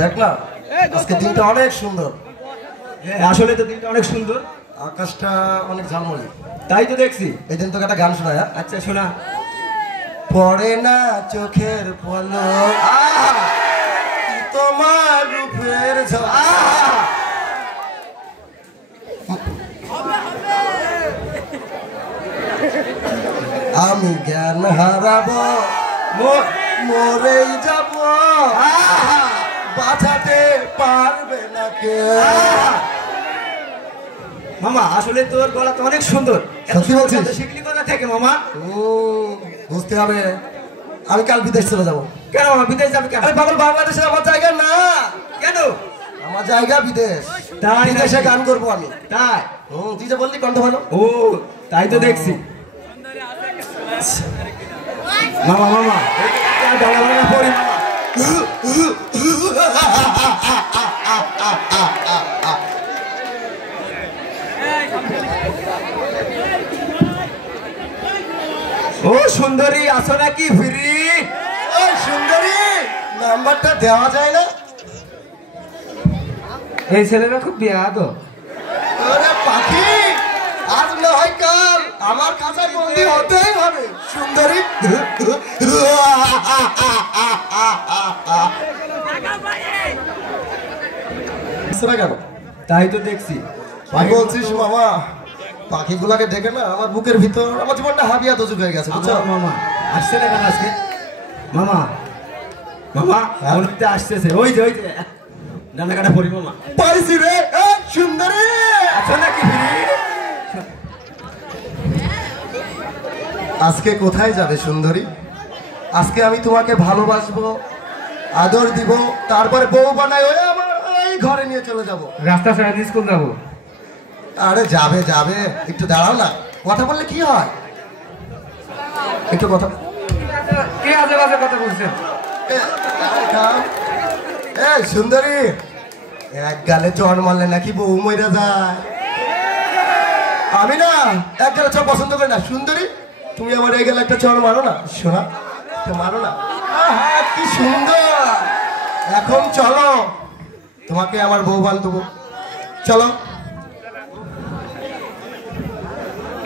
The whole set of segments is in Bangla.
দেখ না আজকে দিনটা অনেক সুন্দর। আসলে তো দিনটা অনেক সুন্দর, আকাশটা অনেক ঝালমুড়ি। তাই তো দেখছি। এই দিন তোকে একটা গান শোনায়। আচ্ছা শোনা। পড়ে না চোখের পলক তোমার রূপের আমি জ্ঞান হারাবো মরেই যাব বাঁচাতে পারবে না কে। মামা আসলে তোর গলা তো অনেক সুন্দর। সত্যি বলছিস? শিখলি কোথা থেকে মামা? বুঝতে হবে, আমি কাল বিদেশ চলে যাবো। কেন মামা বিদেশ যাবে কেন? আরে বাবা, বাংলাদেশের আমার জায়গা না। কেন? আমার জায়গা বিদেশ। তাই বিদেশে গান করবো আমি। তাই? তুই যে বললি কণ্ঠ ভালো। ও তাই তো দেখছি। মামা মামা গলা ভাঙা পড়ি মামা। ও সুন্দরী আছো নাকি ফিরি? ওই সুন্দরী নাম্বারটা দেওয়া যায় না? এই ছেলেটা খুব বেয়াদব। আরে পাখি, আজ না হয় কাল আমার কাছে বন্দি হতেই হবে। সুন্দরী কেন? তাই তো দেখছি। কি বলছিস মামা? পাখিগুলাকে ডেকে না আমার বুকের ভিতর আমার জীবনটা হাবিয়া দজুক হয়ে গেছে বুঝছো? মামা আসছে না কেন আজকে? মামা মামা মনে আসতেছে। ওই যে ডানা কাটা পড়ি মামা। পাইছি রে সুন্দরী। আছো নাকি ফিরি? আজকে কোথায় যাবে সুন্দরী? আজকে আমি তোমাকে ভালোবাসবো, আদর দিব, তারপরে বউ বানাই হয়ে আমার এই ঘরে নিয়ে চলে যাব। রাস্তা ছাড়া স্কুল যাবো। আরে যাবে যাবে, একটু দাঁড়াও না। কথা বললে কি হয়? একটু কথা। কে আজে বাজে কথা বলছেন? সুন্দরী, এক গালে চড় মারলে নাকি বউ মরে যায়। আমি না এক গালে চড় পছন্দ করি না। সুন্দরী, তুমি আমার এই গালে একটা চড় মারো না। শোনা, মারো না। কি সুন্দর। এখন চলো, তোমাকে আমার বউ বান্ধব। চলো।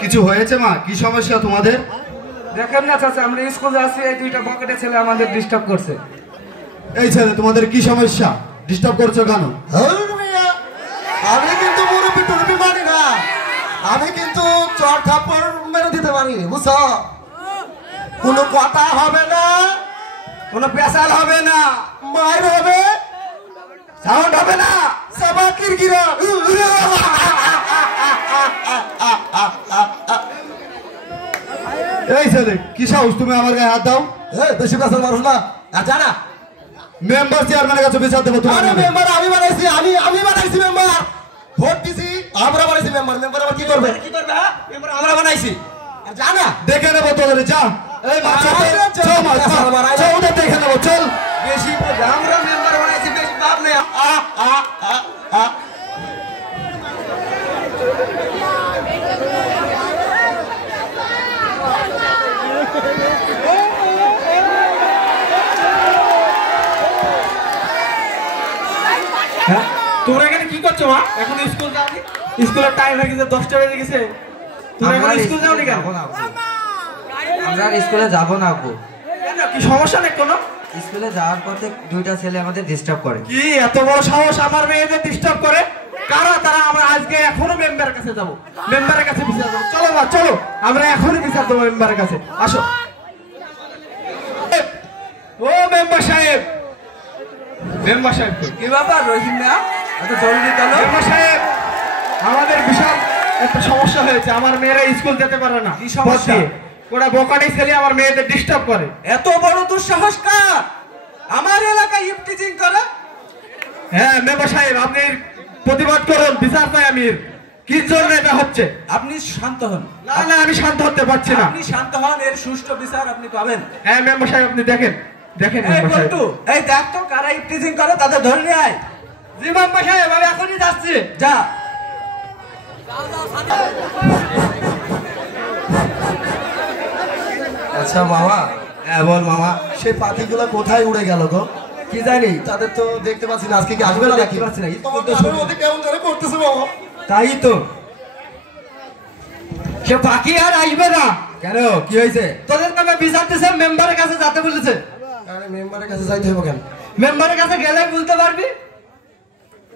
কিছু হয়েছে মা? কি সমস্যা তোমাদের? দেখেন না চাচা, আমরা স্কুল যাচ্ছি, এই দুইটা পকেটে ছেলে আমাদের ডিস্টার্ব করছে। এই ছেলে তোমাদের কি সমস্যা? ডিস্টার্ব করছো কেন? আমি কিন্তু মুরব্বি টুরবি মানি না। আমি কিন্তু চড় থাপ্পড় মেরে দিতে পারি বুঝছো? কোনো কথা হবে না, কোনো পেশাল হবে না, মায়ের হবে, সাউন্ড হবে না, সাবা কিরকিরা। এই ছেলে কি সাহস তুমি আমার গায়ে হাত দাও? বেশি পেশাল মানুষ না। আচ্ছা না, মেম্বার চেয়ারম্যানের কাছে বিচার দেবো তোমার। আরে মেম্বার আমি বানাইছি, আমি বানাইছি মেম্বার। ভোট দিছি, আমরা বানাইছি মেম্বার। মেম্বার আবার কি করবে? কি করবে? মেম্বার আমরা বানাইছি। জানা দেখে নেবো তোদের। যা এই ওদের দেখে নেবো। চল। বেশি আমরা মেম্বার বানাইছি, বেশি ভাব নেই। তোমরা এখানে কি করছো মা? এখন স্কুল যাওনি? স্কুলের টাইম হয়ে গেছে, 10টা বেজে গেছে। তোমরা এখন স্কুল যাওনি কেন? আমরা স্কুলে যাব না আব্বু। কেন, কি সমস্যা নেই কোনো? স্কুলে যাওয়ার পথে দুইটা ছেলে আমাদের ডিস্টার্ব করে। কি এত বড় সাহস আমার মেয়েদের ডিস্টার্ব করে? কারা তারা? আমরা আজকে এখনো মেম্বারের কাছে যাব, মেম্বারের কাছে বিচার দেবো। চলো মা চলো, আমরা এখনই বিচার দেবো মেম্বারের কাছে। আসো। ও মেম্বার সাহেব, মেম্বার সাহেব কি ব্যাপার রহিম না? এত জরুরি কেন? মেম্বার সাহেব, আমাদের বিশাল একটা সমস্যা হয়েছে। আমার মেয়েরা স্কুল যেতে পারে না। কি সমস্যা? ওরা বোকানি ছেলে আমার মেয়েদের ডিস্টার্ব করে। এত বড় দুঃসাহস কার? আমার এলাকায় ইফটিজিং করে? হ্যাঁ মেম্বার সাহেব, আপনি প্রতিবাদ করুন, বিচার চাই আমি। কি জন্য এটা হচ্ছে? আপনি শান্ত হন। না না, আমি শান্ত হতে পারছি না। আপনি শান্ত হন, এর সুষ্ঠু বিচার আপনি পাবেন। হ্যাঁ মেম্বার সাহেব, আপনি দেখেন দেখেন। এই বল্টু, এই দেখ তো কারা ইফটিজিং করে, তাদের ধরে নিয়ে আয়। জি মেম্বার সাহেব, আমি এখনই যাচ্ছি। যা। আচ্ছা মামা। হ্যাঁ বল মামা। সেই পাখিগুলো কোথায় উড়ে গেল গো? কি কি জানি তাদের তো দেখতে পাচ্ছি না, আজকে কি আসবে না নাকি? দেখতে পাচ্ছি না, তোমার কানের মধ্যে কেমন ধরে করতেছে বাবা। তাই তো সে বাকি আর আসবে না। কেন কি হয়েছে? তোদের নামে বিচার দিছে, মেম্বারের কাছে যেতে বলেছে। আরে মেম্বারের কাছে যাইতে হবে কেন? মেম্বারের কাছে গেলে বলতে পারবি,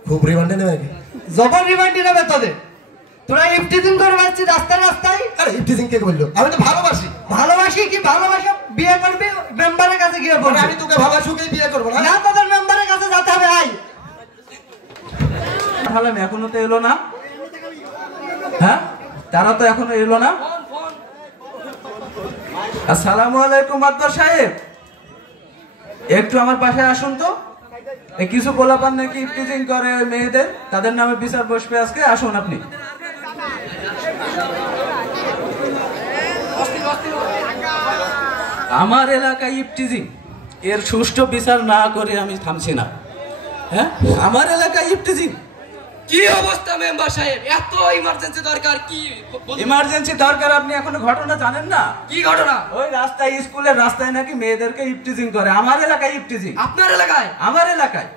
খুব রিমান্ডে নেবে নাকি? জবান রিমান্ডি নেবে তোদের। তোরা ইফটিজিং করে বেড়াচ্ছিস রাস্তায় রাস্তায়। আরে ইফটিজিং কে বললো? আমি তো ভালোবাসি। ভালোবাসি কি ভালোবাসা বিয়ে করবি মেম্বারের কাছে গিয়ে মানে বলবি। আমি তোকে ভালোবাসুকেই বিয়ে করবো না? না, তোদের মেম্বারের কাছে যেতে হবে। আই তাহলে এখনো তো এলো না। হ্যাঁ, তারা তো এখনো এলো না। আসসালামু আলাইকুম মাতবার সাহেব, একটু আমার পাশে আসুন তো। এই কিছু পোলাপান নাকি ইফটিজিং করে মেয়েদের, তাদের নামে বিচার বসবে আজকে। আসুন আপনি। আমার এলাকায় ইফটিজিং এর সুষ্ঠু বিচার না করে আমি থামছি না। হ্যাঁ, আমার এলাকায় ইফটিজিং। কি অবস্থা মেম্বার সাহেব? এত ইমার্জেন্সি দরকার কি? ইমার্জেন্সি দরকার, আপনি এখনো ঘটনা জানেন না? কি ঘটনা? ওই রাস্তায়, স্কুলের রাস্তায় নাকি মেয়েদেরকে ইফটিজিং করে। আমার এলাকায় ইফটিজিং, আপনার এলাকায়? আমার এলাকায়।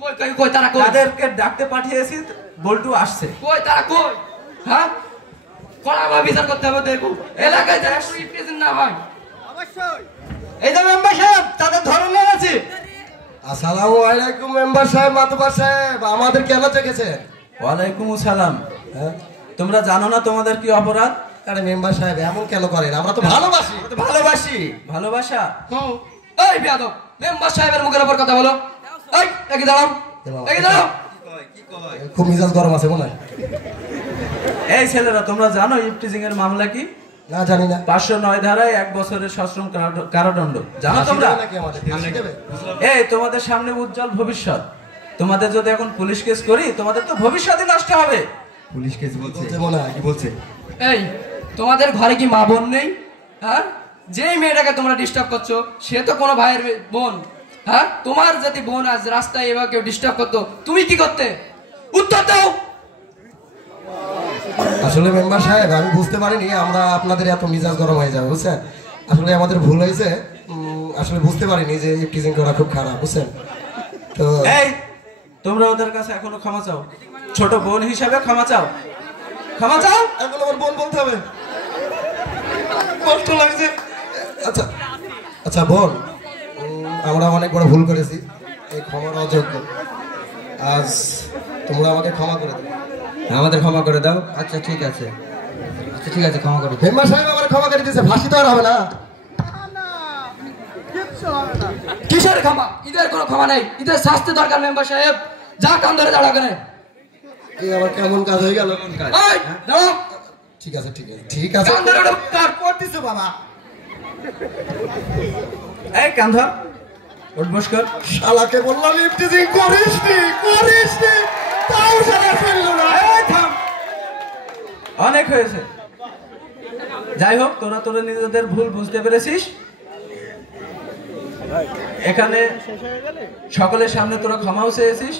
কই কই কই তারা কই? তাদেরকে ডাকতে পাঠিয়েছি, বল্টু আসছে। কই তারা কই? হ্যাঁ, কড়াভাবে বিচার করতে হবে। দেখো এলাকায় যারা ইফটিজিং না হয়। এই যে মেম্বার সাহেব, তাদের ধরে নিয়েছি। আসসালামু আলাইকুম মেম্বার সাহেব, মাতবার সাহেব, আমাদের কেন চেকেছেন? ওয়ালাইকুম আসসালাম। হ্যাঁ, তোমরা জানো না তোমাদের কি অপরাধ? আরে মেম্বার সাহেব এমন কেন করেন? আমরা তো ভালোবাসি। ভালোবাসি, ভালোবাসা। এই বিয়াদব, মেম্বার সাহেবের মুখের উপর কথা বলো। এই এগিয়ে দাঁড়াও, এগিয়ে দাঁড়াও। খুব মিজাজ গরম আছে মনে হয়। এই ছেলেরা, তোমরা জানো ইফটিজিং এর মামলা কি? না, জানি না। 509 ধারায় 1 বছরের সশ্রম কারাদণ্ড। জানো তোমরা? ফাঁসি দেবে নাকি আমাদের? ফাঁসি দেবে? এই তোমাদের সামনে উজ্জ্বল ভবিষ্যৎ। তোমাদের যদি এখন পুলিশ কেস করি, তোমাদের তো ভবিষ্যৎই নষ্ট হবে। পুলিশ কেস বলছে বলছে মনে হয়। কি বলছে? এই তোমাদের ঘরে কি মা বোন নেই? হ্যাঁ, যেই মেয়েটাকে তোমরা ডিস্টার্ব করছো সে তো কোনো ভাইয়ের বোন। হ্যাঁ, তোমার যদি বোন আজ রাস্তায় এবার কেউ ডিস্টার্ব করতো, তুমি কি করতে? উত্তর দাও। আসলে মেম্বার সাহেব আমি বুঝতে পারিনি আমরা আপনাদের এত মিজাজ গরম হয়ে যাবে, বুঝছেন? আসলে আমাদের ভুল হয়েছে। আসলে বুঝতে পারিনি যে টিচিং করা খুব খারাপ, বুঝছেন তো। এই তোমরা ওদের কাছে এখনো ক্ষমা চাও, ছোট বোন হিসাবে ক্ষমা চাও, ক্ষমা চাও। এখন আমার বোন বলতে হবে, কষ্ট লাগছে। আচ্ছা আচ্ছা বোন, আমরা অনেক বড় ভুল করেছি, এই ক্ষমার অযোগ্য। আজ তোমরা আমাকে ক্ষমা করে দাও। আমাদের ক্ষমা করে দাও। আচ্ছা ঠিক আছে, আচ্ছা ঠিক আছে, ক্ষমা করে দাও। মেম্বার সাহেব আমার ক্ষমা করে দিয়েছে, ফাঁসি তো আর হবে না। কিসের ক্ষমা? ঈদের কোনো ক্ষমা নেই, ঈদের শাস্তি দরকার মেম্বার সাহেব। যা কান ধরে দাঁড়াও কেন? এই আবার কেমন কাজ হয়ে গেল? এই, দাঁড়াও। ঠিক আছে ঠিক আছে ঠিক আছে। কান ধরে দাঁড়াও। তারপর দিছে বাবা। এই কান্ধর, উঠ বস কর। শালাকে বললাম ইফটিজিং করিস নি, তাও শালা ফেললো না। এই থাম, অনেক হয়েছে। যাই হোক, তোরা নিজেদের ভুল বুঝতে পেরেছিস। এখানে সকলের সামনে তোরা ক্ষমাও চেয়েছিস,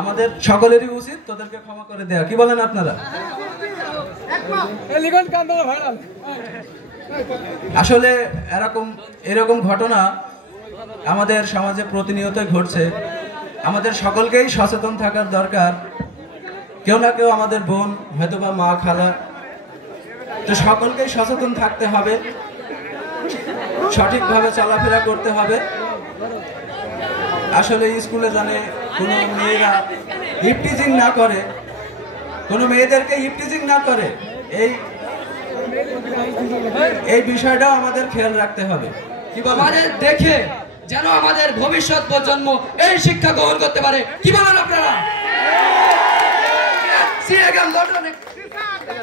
আমাদের সকলেরই উচিত তোদেরকে ক্ষমা করে দেওয়া। কি বলেন আপনারা? আসলে এরকম ঘটনা আমাদের সমাজে প্রতিনিয়তই ঘটছে। আমাদের সকলকেই সচেতন থাকার দরকার। কেউ না কেউ আমাদের বোন, হয়তোবা মা, খালা, তো সকলকেই সচেতন থাকতে হবে, সঠিকভাবে চলাফেরা করতে হবে। আসলে স্কুলে জানে কোনো মেয়েরা ইফটিজিং না করে, কোনো মেয়েদেরকে ইফটিজিং না করে, এই বিষয়টাও আমাদের খেয়াল রাখতে হবে। কি বলেন? আমাদের দেখে যেন আমাদের ভবিষ্যৎ প্রজন্ম এই শিক্ষা গ্রহণ করতে পারে। কি বলেন আপনারা?